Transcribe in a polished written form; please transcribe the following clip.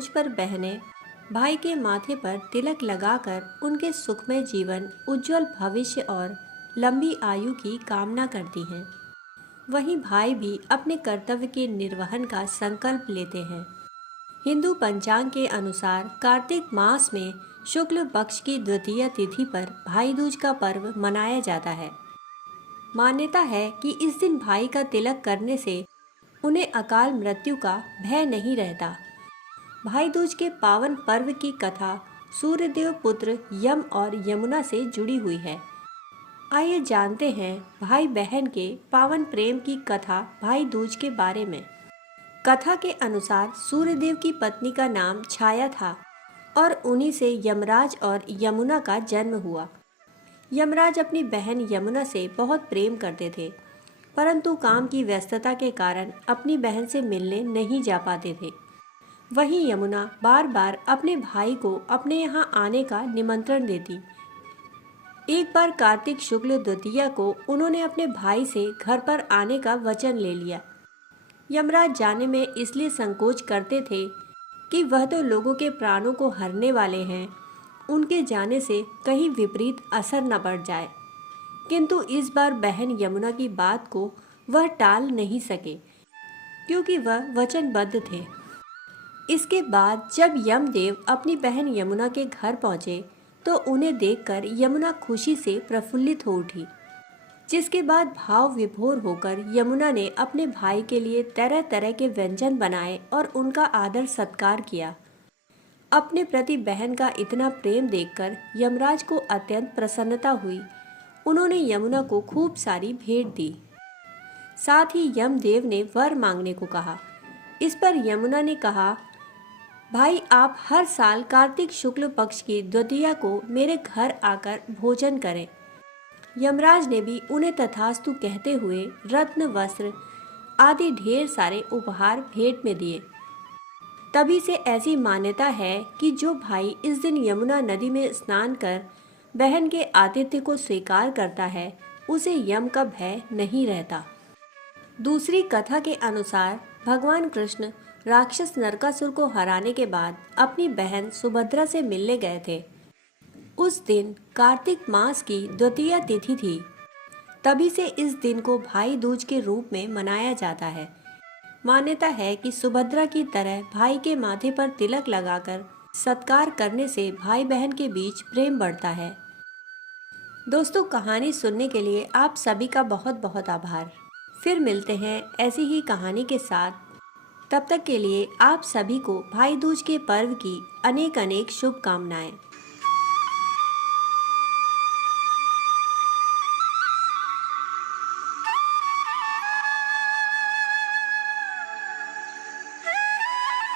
दूज पर बहनें भाई के माथे पर तिलक लगाकर उनके सुखमय जीवन, उज्जवल भविष्य और लंबी आयु की कामना करती हैं। वहीं भाई भी अपने कर्तव्य के निर्वहन का संकल्प लेते हैं। हिंदू पंचांग के अनुसार कार्तिक मास में शुक्ल पक्ष की द्वितीय तिथि पर भाई दूज का पर्व मनाया जाता है। मान्यता है कि इस दिन भाई का तिलक करने से उन्हें अकाल मृत्यु का भय नहीं रहता। भाई दूज के पावन पर्व की कथा सूर्यदेव पुत्र यम और यमुना से जुड़ी हुई है। आइए जानते हैं भाई बहन के पावन प्रेम की कथा भाई दूज के बारे में। कथा के अनुसार सूर्यदेव की पत्नी का नाम छाया था और उन्हीं से यमराज और यमुना का जन्म हुआ। यमराज अपनी बहन यमुना से बहुत प्रेम करते थे, परंतु काम की व्यस्तता के कारण अपनी बहन से मिलने नहीं जा पाते थे। वहीं यमुना बार बार अपने भाई को अपने यहाँ आने का निमंत्रण देती। एक बार कार्तिक शुक्ल द्वितीया को उन्होंने अपने भाई से घर पर आने का वचन ले लिया। यमराज जाने में इसलिए संकोच करते थे कि वह तो लोगों के प्राणों को हरने वाले हैं, उनके जाने से कहीं विपरीत असर न पड़ जाए। किंतु इस बार बहन यमुना की बात को वह टाल नहीं सके, क्योंकि वह वचनबद्ध थे। इसके बाद जब यमदेव अपनी बहन यमुना के घर पहुंचे तो उन्हें देखकर यमुना खुशी से प्रफुल्लित हो उठी, जिसके बाद भाव विभोर होकर यमुना ने अपने भाई के लिए तरह तरह के व्यंजन बनाए और उनका आदर सत्कार किया। अपने प्रति बहन का इतना प्रेम देखकर यमराज को अत्यंत प्रसन्नता हुई। उन्होंने यमुना को खूब सारी भेंट दी। साथ ही यमदेव ने वर मांगने को कहा। इस पर यमुना ने कहा, भाई आप हर साल कार्तिक शुक्ल पक्ष की द्वितीया को मेरे घर आकर भोजन करें। यमराज ने भी उन्हें तथास्तु कहते हुए रत्न, वस्त्र आदि ढेर सारे उपहार भेंट में दिए। तभी से ऐसी मान्यता है कि जो भाई इस दिन यमुना नदी में स्नान कर बहन के आतिथ्य को स्वीकार करता है, उसे यम का भय नहीं रहता। दूसरी कथा के अनुसार भगवान कृष्ण राक्षस नरकासुर को हराने के बाद अपनी बहन सुभद्रा से मिलने गए थे। उस दिन कार्तिक मास की द्वितीया तिथि थी। तभी से इस दिन को भाई दूज के रूप में मनाया जाता है। मान्यता है कि सुभद्रा की तरह भाई के माथे पर तिलक लगाकर सत्कार करने से भाई बहन के बीच प्रेम बढ़ता है। दोस्तों, कहानी सुनने के लिए आप सभी का बहुत बहुत आभार। फिर मिलते हैं ऐसी ही कहानी के साथ। तब तक के लिए आप सभी को भाई दूज के पर्व की अनेक अनेक शुभकामनाएं।